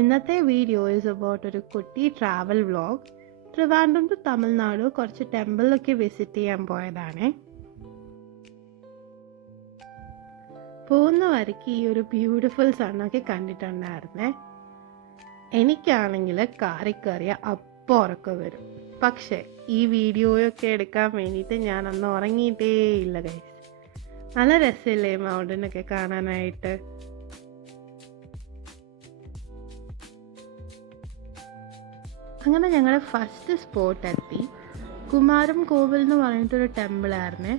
ഇന്നത്തെ video is about ഒരു കുട്ടി travel vlog. Trivandrum to Tamil Nadu കുറച്ച് ടെമ്പിളൊക്കെ വിസിറ്റ് ചെയ്യാൻ പോയതാണ്. പോകുന്ന വരയ്ക്ക് ഈ ഒരു ബ്യൂട്ടിഫുൾ സണ്ണൊക്കെ കണ്ടിട്ടുണ്ടായിരുന്നേ. എനിക്കാണെങ്കിൽ കാറിൽ കയറിയ അപ്പോൾ ഉറക്കം വരും. പക്ഷെ ഈ വീഡിയോയൊക്കെ എടുക്കാൻ വേണ്ടിയിട്ട് ഞാൻ അന്ന് ഉറങ്ങിയിട്ടേ ഇല്ല ഗൈസ്. നല്ല രസമില്ലേ മൗണ്ടനൊക്കെ കാണാനായിട്ട്. അങ്ങനെ ഞങ്ങൾ ഫസ്റ്റ് സ്പോട്ട് എത്തി. കുമാരം കോവിൽ എന്ന് പറഞ്ഞിട്ടൊരു ടെമ്പിളായിരുന്നേ.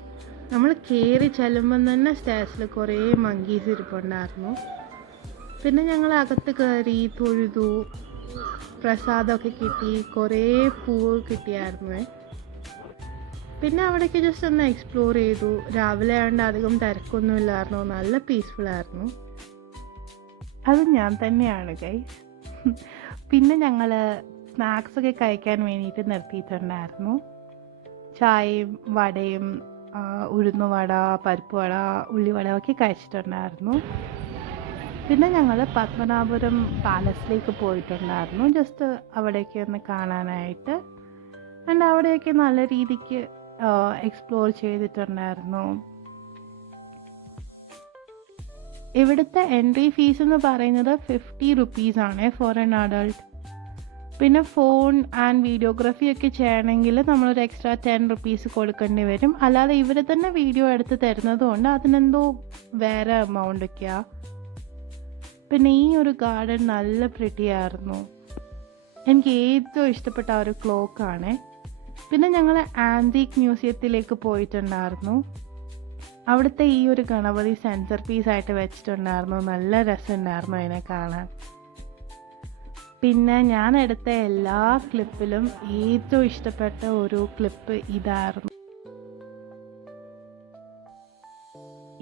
നമ്മൾ കയറി ചെല്ലുമ്പം തന്നെ സ്റ്റേഴ്സിൽ കുറേ മങ്കീസ് ഇരിപ്പുണ്ടായിരുന്നു. പിന്നെ ഞങ്ങൾ അകത്ത് കയറി തൊഴുതു, പ്രസാദമൊക്കെ കിട്ടി, കുറേ പൂവ് കിട്ടിയായിരുന്നു. പിന്നെ അവിടേക്ക് ജസ്റ്റ് ഒന്ന് എക്സ്പ്ലോർ ചെയ്തു. രാവിലെ ആയതുകൊണ്ട് അധികം തിരക്കൊന്നും ഇല്ലായിരുന്നു, നല്ല പീസ്ഫുൾ അത് ഞാൻ തന്നെയാണ് ഗൈസ്. പിന്നെ ഞങ്ങൾ സ്നാക്സൊക്കെ കഴിക്കാൻ വേണ്ടിയിട്ട് നിർത്തിയിട്ടുണ്ടായിരുന്നു. ചായയും വടയും ഉഴുന്നുവട, പരിപ്പ് വട, ഉള്ളിവട ഒക്കെ കഴിച്ചിട്ടുണ്ടായിരുന്നു. പിന്നെ ഞങ്ങൾ പത്മനാഭപുരം പാലസിലേക്ക് പോയിട്ടുണ്ടായിരുന്നു, ജസ്റ്റ് അവിടേക്ക് ഒന്ന് കാണാനായിട്ട്. ആൻഡ് അവിടെയൊക്കെ നല്ല രീതിക്ക് എക്സ്പ്ലോർ ചെയ്തിട്ടുണ്ടായിരുന്നു. ഇവിടുത്തെ എൻട്രി ഫീസ് എന്ന് പറയുന്നത് 50 റുപ്പീസാണ് ഫോർ എൻ അഡൾട്ട്. പിന്നെ ഫോൺ ആൻഡ് വീഡിയോഗ്രാഫി ഒക്കെ ചെയ്യണമെങ്കിൽ നമ്മളൊരു എക്സ്ട്രാ 10 റുപ്പീസ് കൊടുക്കേണ്ടി വരും. അല്ലാതെ ഇവർ തന്നെ വീഡിയോ എടുത്ത് തരുന്നത് കൊണ്ട് അതിനെന്തോ വേറെ എമൗണ്ട് ഒക്കെയാണ്. പിന്നെ ഈ ഒരു ഗാർഡൻ നല്ല പ്രിട്ടിയായിരുന്നു. എനിക്ക് ഏറ്റവും ഇഷ്ടപ്പെട്ട ഒരു ക്ലോക്കാണ്. പിന്നെ ഞങ്ങൾ ആൻറ്റീക് മ്യൂസിയത്തിലേക്ക് പോയിട്ടുണ്ടായിരുന്നു. അവിടുത്തെ ഈ ഒരു ഗണപതി സെൻസർ പീസായിട്ട് വെച്ചിട്ടുണ്ടായിരുന്നു. നല്ല രസമുണ്ടായിരുന്നു അതിനെ കാണാൻ. പിന്നെ ഞാൻ എടുത്ത എല്ലാ ക്ലിപ്പിലും ഏറ്റവും ഇഷ്ടപ്പെട്ട ഒരു ക്ലിപ്പ് ഇതായിരുന്നു.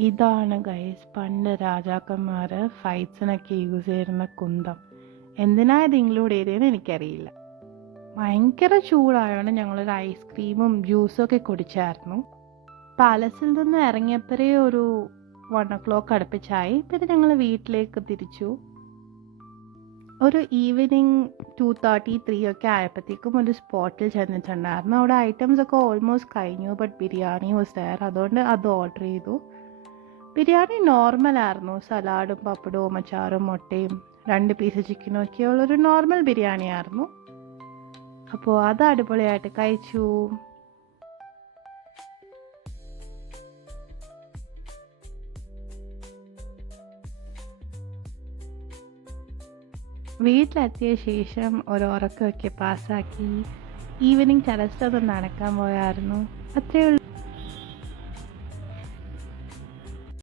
ഇതാണ് ഗൈസ് പണ്ട് രാജാക്കന്മാർ ഫൈറ്റ്സിനൊക്കെ യൂസ് ചെയ്യുന്ന കുന്തം. എന്തിനാ ഇത് ഇൻക്ലൂഡ് ചെയ്തതെന്ന് എനിക്കറിയില്ല. ഭയങ്കര ചൂടായതുകൊണ്ട് ഞങ്ങളൊരു ഐസ്ക്രീമും ജ്യൂസും ഒക്കെ കുടിച്ചായിരുന്നു. പാലസിൽ നിന്ന് ഇറങ്ങിയപ്പോഴേ ഒരു 1 o'clock അടുപ്പിച്ചായി. പിന്നെ ഞങ്ങൾ വീട്ടിലേക്ക് തിരിച്ചു. ഒരു ഈവനിങ് 2:30, 3 ഒക്കെ ആയപ്പോഴത്തേക്കും ഒരു സ്പോട്ടിൽ ചെന്നിട്ടുണ്ടായിരുന്നു. അവിടെ ഐറ്റംസ് ഒക്കെ ഓൾമോസ്റ്റ് കഴിഞ്ഞു, ബട്ട് ബിരിയാണി വാസ് ദെയർ. അതുകൊണ്ട് അത് ഓർഡർ ചെയ്തു. ബിരിയാണി നോർമലായിരുന്നു. സലാഡും പപ്പടവും അച്ചാറും മുട്ടയും 2 പീസ് ചിക്കനും ഒക്കെ ഉള്ളൊരു നോർമൽ ബിരിയാണി ആയിരുന്നു. അപ്പോൾ അത് അടിപൊളിയായിട്ട് കഴിച്ചു. വീട്ടിലെത്തിയ ശേഷം ഒരു ഉറക്കമൊക്കെ പാസ്സാക്കി ഈവനിങ് ടെറസിലൊന്ന് നടക്കാൻ പോയായിരുന്നു. അത്രയേ ഉള്ളൂ.